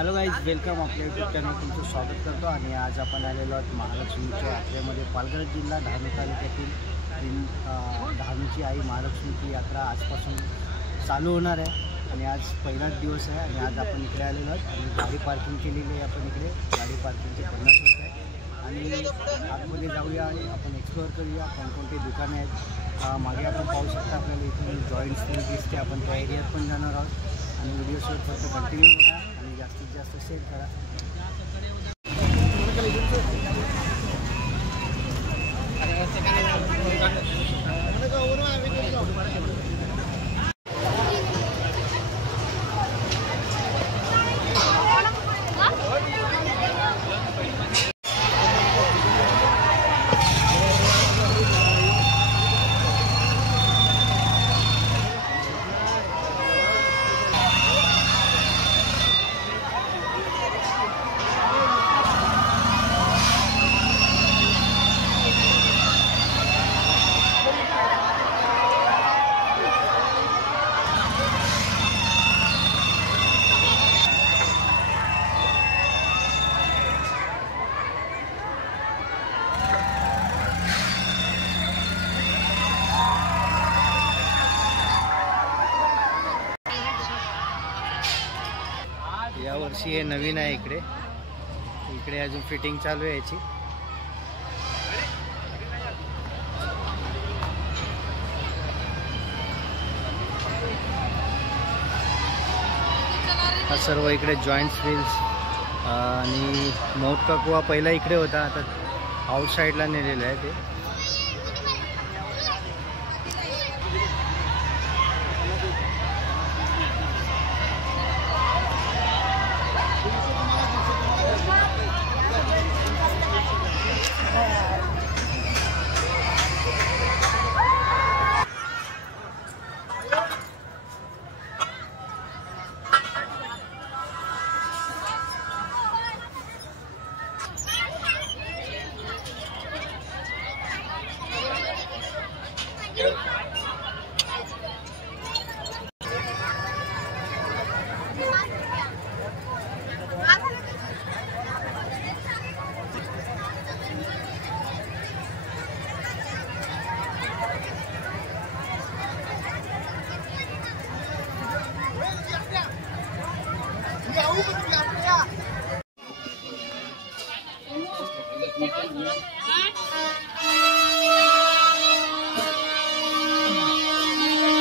Hello guys, welcome आपल्या YouTube channel तुमचं स्वागत करतो. आणि आज आपण आलेलो आहोत महालक्ष्मीच्या यात्रेमध्ये. पालघर जिल्हा डहाणू तालुक्यातील डहाणूची आई महालक्ष्मीची यात्रा आजपासून चालू होणार आहे आणि आज पहिलाच दिवस आहे. आणि आज आपण इकडे आलेलो आहोत आणि गाडी पार्किंग केलेली आहे. आपण इकडे गाडी पार्किंगचे 50 रुपये आहे आणि आतमध्ये जाऊया आणि आपण एक्सप्लोअर करूया कोणकोणते दुकाने आहेत. मागे आपण पाहू शकता आपल्याला इथून जॉईंट स्कूल दिसते. आपण त्या एरियात पण जाणार आहोत आणि व्हिडिओ शूट फक्त कंटिन्यू बघा आणि जास्तीत जास्त शेअर करा. यावर्षी हे नवीन आहे. इकडे अजून फिटिंग चालू आहे याची. हा सर्व इकडे जॉईंट्स व्हील्स आणि मौत का कुवा पहिला इकडे होता, आता आउट साईडला नेलेलं आहे ते.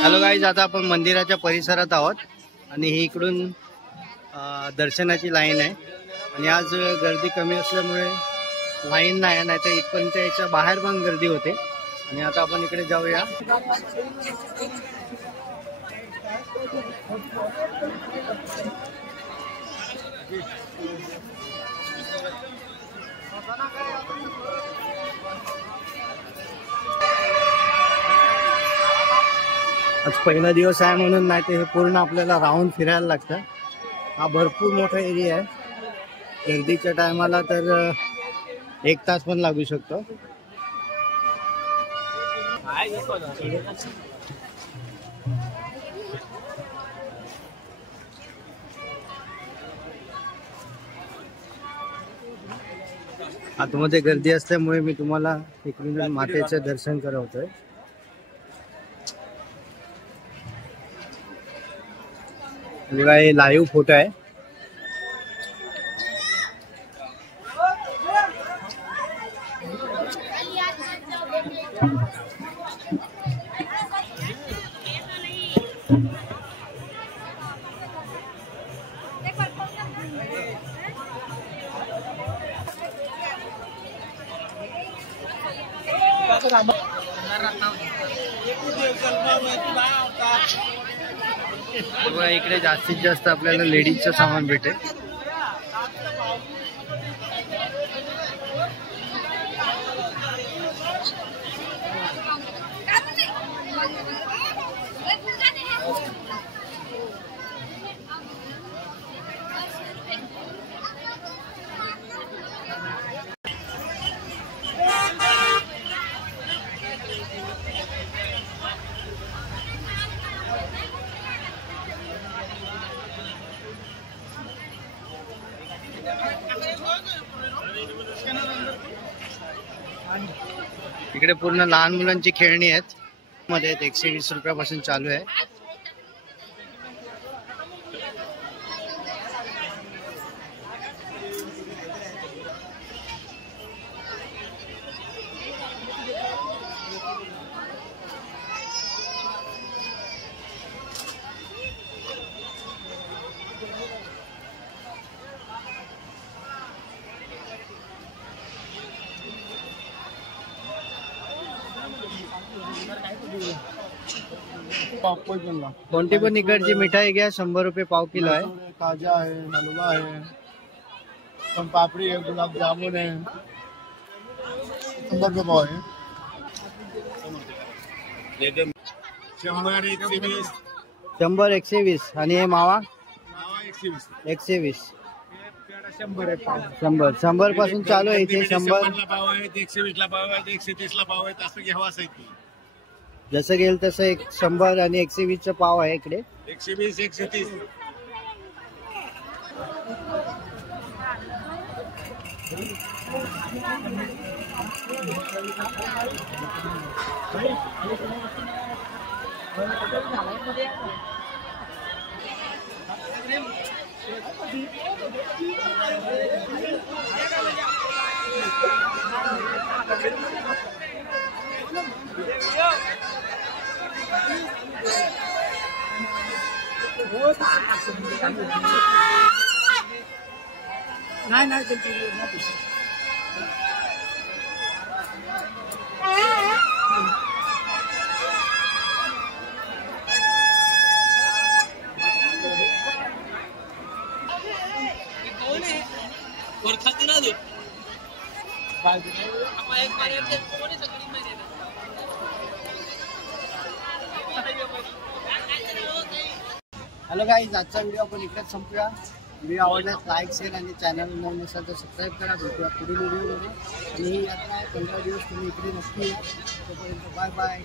हॅलो गाईज, आता आपण मंदिराच्या परिसरात आहोत आणि ही इकडून दर्शनाची लाईन आहे. आणि आज गर्दी कमी असल्यामुळे लाईन नाही तर इथपर्यंत याच्या बाहेर पण गर्दी होते. आणि आता आपण इकडे जाऊया. आज पहिला दिवस आहे म्हणून नाही तर हे पूर्ण आपल्याला राऊंड फिरायला लागतं. हा भरपूर मोठा एरिया आहे. गर्दीच्या टायमाला तर 1 तास पण लागू शकतो. आतमध्ये गर्दी असल्यामुळे मी तुम्हाला इकडून मातेचं दर्शन करवतोय. हे लाईव्ह फोटो आहे. इकडे जास्तीत जास्त आपल्याला लेडीजचं सामान भेटेल. इकडे पूर्ण लहान मुलांची खेळणी आहेत मध्ये 120 रुपयापासून चालू आहे. कोणती पण इकडची मिठाई घ्या 100 रुपये पाव किलो आहे. खाजा आहे, हलवा आहे, पण पापडी आहे, गुलाब जामुन आहे, 100 रुपये पाव आहे. 100 120 आणि हे मावा 120 100 पासून चालू आहे इथे. 100 पाव आहेत, 120 ला पाव आहेत, 130 ला पाव आहेत, असं घ्यावं असं जसं घेईल तसं 100 आणि 120 चा पाव आहे इकडे. 120 130. नाही हॅलो गाईज, आजचा व्हिडिओ आपण इकडेच संपूया. व्हिडिओ आवडल्यास लाईक शेअर आणि चॅनल नवीन असेल तर सबस्क्राईब करा. भेटूया पुढील व्हिडिओमध्ये. आणि ही यात्रा 15 दिवस तुम्ही इकडे नक्की या. तोपर्यंत बाय बाय.